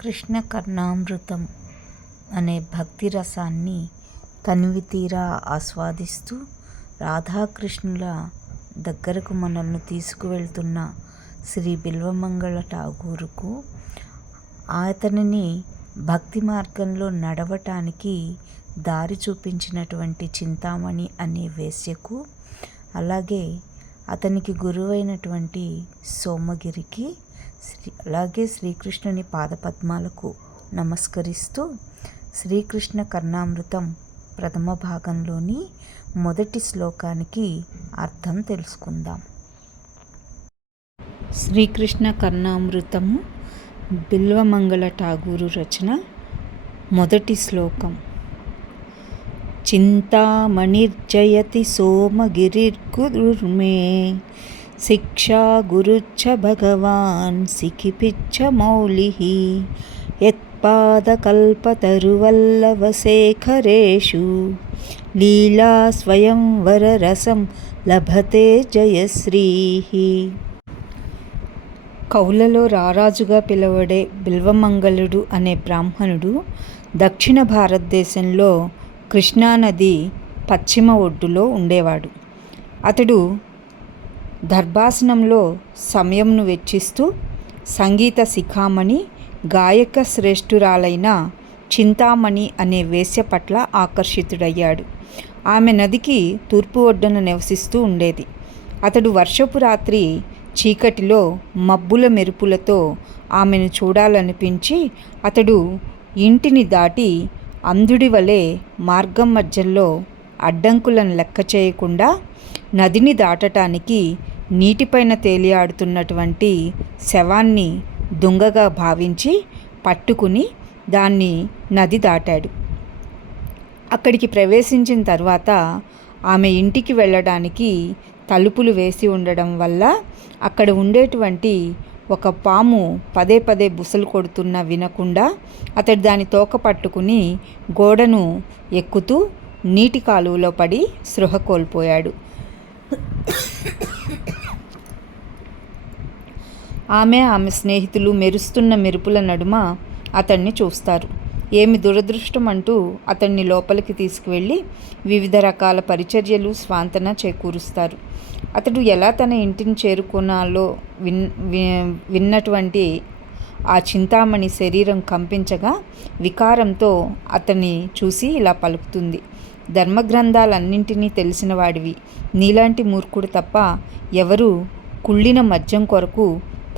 శ్రీకృష్ణ కర్ణామృతం అనే భక్తి రసాన్ని తనివితీరా ఆస్వాదిస్తూ రాధాకృష్ణుల దగ్గరకు మనల్ని తీసుకువెళ్తున్న శ్రీ బిల్వమంగళ ఠాగూర్కు, అతనిని భక్తి మార్గంలో నడవటానికి దారి చూపించినటువంటి చింతామణి అనే వేశ్యకు, అలాగే అతనికి గురువైనటువంటి సోమగిరికి, అలాగే శ్రీకృష్ణుని పాదపద్మాలకు నమస్కరిస్తూ శ్రీకృష్ణ కర్ణామృతం ప్రథమ భాగంలోని మొదటి శ్లోకానికి అర్థం తెలుసుకుందాం. శ్రీకృష్ణ కర్ణామృతము బిల్వమంగళ ఠాగూరు రచన. మొదటి శ్లోకం. చింతామణిర్జయతి సోమగిరిర్గురుర్మే, శిక్షా గురుచ్చ భగవాన్ సిఖిపిచ్చ మౌలిః, యత్పాదకల్పతరువల్లభశేఖరేషు లీలా స్వయంవరరసం లభతే జయశ్రీః. కౌలలో రారాజుగా పిలువబడే బిల్వమంగళుడు అనే బ్రాహ్మణుడు దక్షిణ భారతదేశంలో కృష్ణానది పశ్చిమ ఒడ్డులో ఉండేవాడు. అతడు దర్భాసనంలో సమయంను వెచ్చిస్తూ సంగీత శిఖామణి, గాయక శ్రేష్ఠురాలైన చింతామణి అనే వేశ్య పట్ల ఆకర్షితుడయ్యాడు. ఆమె నదికి తూర్పు ఒడ్డున నివసిస్తూ ఉండేది. అతడు వర్షపు రాత్రి చీకటిలో మబ్బుల మెరుపులతో ఆమెను చూడాలనిపించి అతడు ఇంటిని దాటి అంధుడి వలె మార్గం మధ్యలో అడ్డంకులను లెక్క చేయకుండా నదిని దాటటానికి నీటిపైన తేలియాడుతున్నటువంటి శవాన్ని దొంగగా భావించి పట్టుకుని దాన్ని నది దాటాడు. అక్కడికి ప్రవేశించిన తర్వాత ఆమె ఇంటికి వెళ్ళడానికి తలుపులు వేసి ఉండడం వల్ల అక్కడ ఉండేటువంటి ఒక పాము పదే పదే బుసలు కొడుతున్నా వినకుండా అతడు దాని తోక పట్టుకుని గోడను ఎక్కుతూ నీటి కాలువలో పడి స్పృహ కోల్పోయాడు. ఆమె స్నేహితులు మెరుస్తున్న మెరుపుల నడుమ అతన్ని చూస్తారు. ఏమి దురదృష్టం అంటూ అతన్ని లోపలికి తీసుకువెళ్ళి వివిధ రకాల పరిచర్యలు, స్వాంతన చేకూరుస్తారు. అతడు ఎలా తన ఇంటిని చేరుకున్నాలో విన్నటువంటి ఆ చింతామణి శరీరం కంపించగా వికారంతో అతన్ని చూసి ఇలా పలుకుతుంది. ధర్మగ్రంథాలన్నింటినీ తెలిసిన వాడివి, నీలాంటి మూర్ఖుడు తప్ప ఎవరు కుళ్ళిన మద్యం కొరకు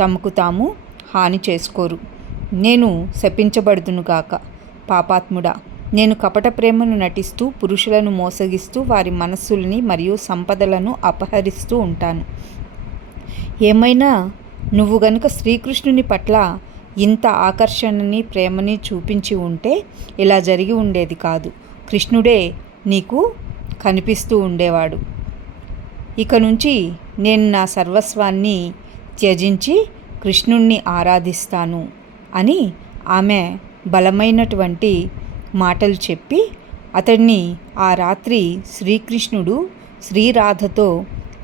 తమకు తాము హాని చేసుకోరు. నేను శపించబడుదునుగాక. పాపాత్ముడా, నేను కపట ప్రేమను నటిస్తూ పురుషులను మోసగిస్తూ వారి మనస్సులని మరియు సంపదలను అపహరిస్తూ ఉంటాను. ఏమైనా నువ్వు గనుక శ్రీకృష్ణుని పట్ల ఇంత ఆకర్షణని, ప్రేమని చూపించి ఉంటే ఇలా జరిగి ఉండేది కాదు. కృష్ణుడే నీకు కనిపిస్తూ ఉండేవాడు. ఇక నుంచి నేను నా సర్వస్వాన్ని త్యజించి కృష్ణుణ్ణి ఆరాధిస్తాను అని ఆమె బలమైనటువంటి మాటలు చెప్పి అతన్ని ఆ రాత్రి శ్రీకృష్ణుడు శ్రీరాధతో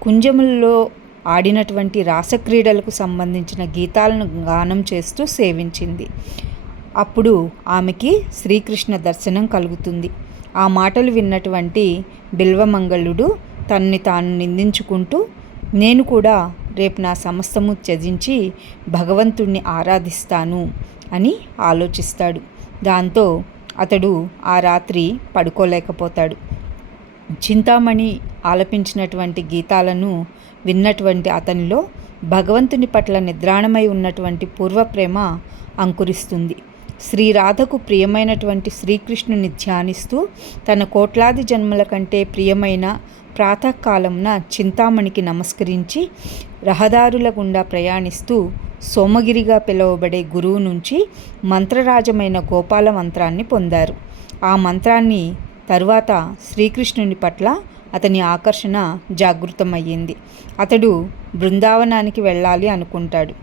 కుంజములలో ఆడినటువంటి రాసక్రీడలకు సంబంధించిన గీతాలను గానం చేస్తూ సేవించింది. అప్పుడు ఆమెకి శ్రీకృష్ణ దర్శనం కలుగుతుంది. ఆ మాటలు విన్నటువంటి బిల్వమంగళుడు తనని తాను నిందించుకుంటూ, నేను కూడా రేపు నా సమస్తము త్యజించి భగవంతుణ్ణి ఆరాధిస్తాను అని ఆలోచిస్తాడు. దాంతో అతడు ఆ రాత్రి పడుకోలేకపోతాడు. చింతామణి ఆలపించినటువంటి గీతాలను విన్నటువంటి అతనిలో భగవంతుని పట్ల నిద్రాణమై ఉన్నటువంటి పూర్వప్రేమ అంకురిస్తుంది. శ్రీరాధకు ప్రియమైనటువంటి శ్రీకృష్ణుని ధ్యానిస్తూ తన కోట్లాది జన్మల కంటే ప్రియమైన ప్రాతకాలంన చింతామణికి నమస్కరించి రహదారుల గుండా ప్రయాణిస్తూ సోమగిరిగా పిలువబడే గురువు నుంచి మంత్రరాజమైన గోపాల మంత్రాన్ని పొందారు. ఆ మంత్రాన్ని తరువాత శ్రీకృష్ణుని పట్ల అతని ఆకర్షణ జాగృతమయ్యింది. అతడు బృందావనానికి వెళ్ళాలి అనుకుంటాడు.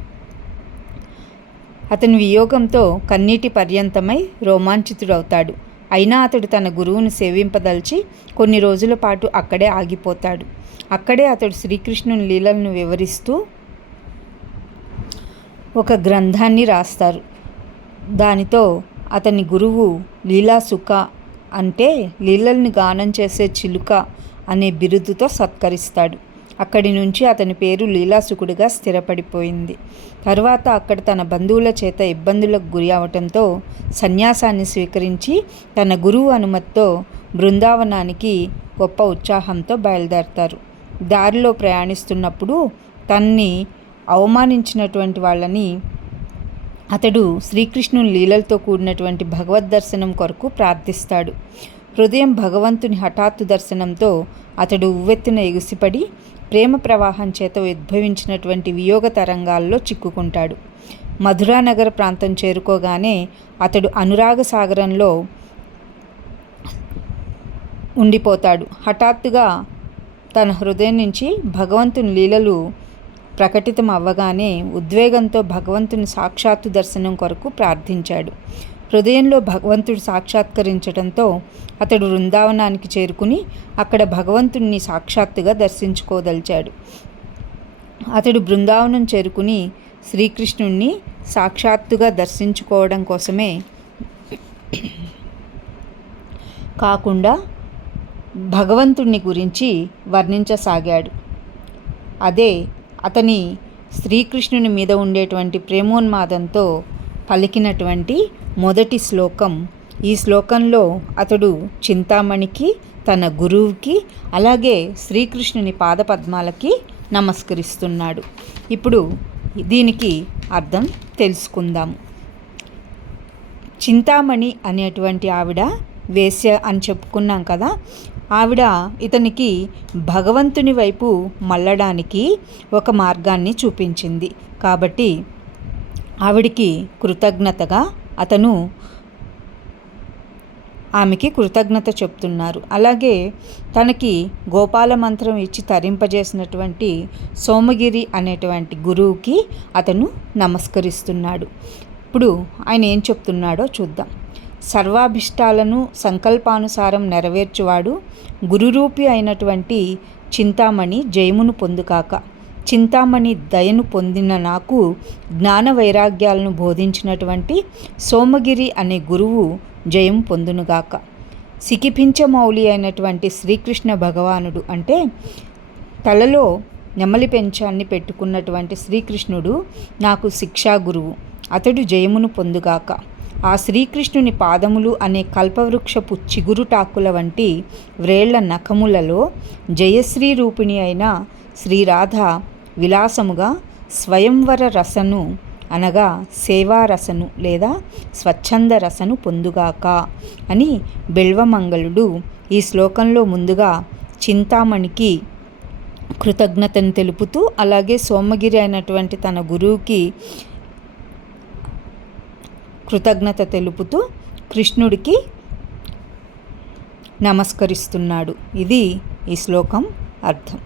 అతని వియోగంతో కన్నీటి పర్యంతమై రోమాంచితుడవుతాడు. అయినా అతడు తన గురువును సేవింపదలిచి కొన్ని రోజుల పాటు అక్కడే ఆగిపోతాడు. అక్కడే అతడు శ్రీకృష్ణుని లీలలను వివరిస్తూ ఒక గ్రంథాన్ని రాస్తారు. దానితో అతని గురువు లీలాసుక అంటే లీలల్ని గానం చేసే చిలుక అనే బిరుదుతో సత్కరిస్తాడు. అక్కడి నుంచి అతని పేరు లీలాసుకుడిగా స్థిరపడిపోయింది. తరువాత అక్కడ తన బంధువుల చేత ఇబ్బందులకు గురి అవటంతో సన్యాసాన్ని స్వీకరించి తన గురువు అనుమతితో బృందావనానికి గొప్ప ఉత్సాహంతో బయలుదేరతారు. దారిలో ప్రయాణిస్తున్నప్పుడు తన్ని అవమానించినటువంటి వాళ్ళని అతడు శ్రీకృష్ణుని లీలలతో కూడినటువంటి భగవద్ దర్శనం కొరకు ప్రార్థిస్తాడు. హృదయం భగవంతుని హఠాత్తు దర్శనంతో అతడు ఉవ్వెత్తున ఎగిసిపడి ప్రేమ ప్రవాహం చేత ఉద్భవించినటువంటి వియోగ తరంగాల్లో చిక్కుకుంటాడు. మధురానగర ప్రాంతం చేరుకోగానే అతడు అనురాగ సాగరంలో ఉండిపోతాడు. హఠాత్తుగా తన హృదయం నుంచి భగవంతుని లీలలు ప్రకటితం అవ్వగానే ఉద్వేగంతో భగవంతుని సాక్షాత్తు దర్శనం కొరకు ప్రార్థించాడు. హృదయంలో భగవంతుడు సాక్షాత్కరించడంతో అతడు బృందావనానికి చేరుకుని అక్కడ భగవంతుణ్ణి సాక్షాత్తుగా దర్శించుకోదలిచాడు. అతడు బృందావనం చేరుకుని శ్రీకృష్ణుణ్ణి సాక్షాత్తుగా దర్శించుకోవడం కోసమే కాకుండా భగవంతుణ్ణి గురించి వర్ణించసాగాడు. అదే అతని శ్రీకృష్ణుని మీద ఉండేటువంటి ప్రేమోన్మాదంతో పలికినటువంటి మొదటి శ్లోకం. ఈ శ్లోకంలో అతడు చింతామణికి, తన గురువుకి, అలాగే శ్రీకృష్ణుని పాదపద్మాలకి నమస్కరిస్తున్నాడు. ఇప్పుడు దీనికి అర్థం తెలుసుకుందాము. చింతామణి అనేటువంటి ఆవిడ వేశ్య అని చెప్పుకున్నాం కదా. ఆవిడ ఇతనికి భగవంతుని వైపు మళ్ళడానికి ఒక మార్గాన్ని చూపించింది. కాబట్టి ఆవిడికి కృతజ్ఞతగా అతను ఆమెకి కృతజ్ఞత చెప్తున్నారు. అలాగే తనకి గోపాల మంత్రం ఇచ్చి తరింపజేసినటువంటి సోమగిరి అనేటువంటి గురువుకి అతను నమస్కరిస్తున్నాడు. ఇప్పుడు ఆయన ఏం చెప్తున్నాడో చూద్దాం. సర్వాభిష్టాలను సంకల్పానుసారం నెరవేర్చువాడు గురురూపి అయినటువంటి చింతామణి జయమును పొందుకాక. చింతామణి దయను పొందిన నాకు జ్ఞాన వైరాగ్యాలను బోధించినటువంటి సోమగిరి అనే గురువు జయం పొందునుగాక. సికిపించమౌలి అయినటువంటి శ్రీకృష్ణ భగవానుడు అంటే తలలో నెమలి పెంచాన్ని పెట్టుకున్నటువంటి శ్రీకృష్ణుడు నాకు శిక్షా గురువు. అతడు జయమును పొందుగాక. ఆ శ్రీకృష్ణుని పాదములు అనే కల్పవృక్షపు చిగురుటాకుల వంటి వ్రేళ్ల నఖములలో జయశ్రీ రూపిణి అయిన శ్రీరాధ విలాసముగా స్వయంవర రసను అనగా సేవారసను లేదా స్వచ్ఛంద రసను పొందుగాక అని బెల్వమంగళుడు ఈ శ్లోకంలో ముందుగా చింతామణికి కృతజ్ఞతను తెలుపుతూ, అలాగే సోమగిరి అయినటువంటి తన గురువుకి కృతజ్ఞత తెలుపుతూ కృష్ణుడికి నమస్కరిస్తున్నాడు. ఇది ఈ శ్లోకం అర్థం.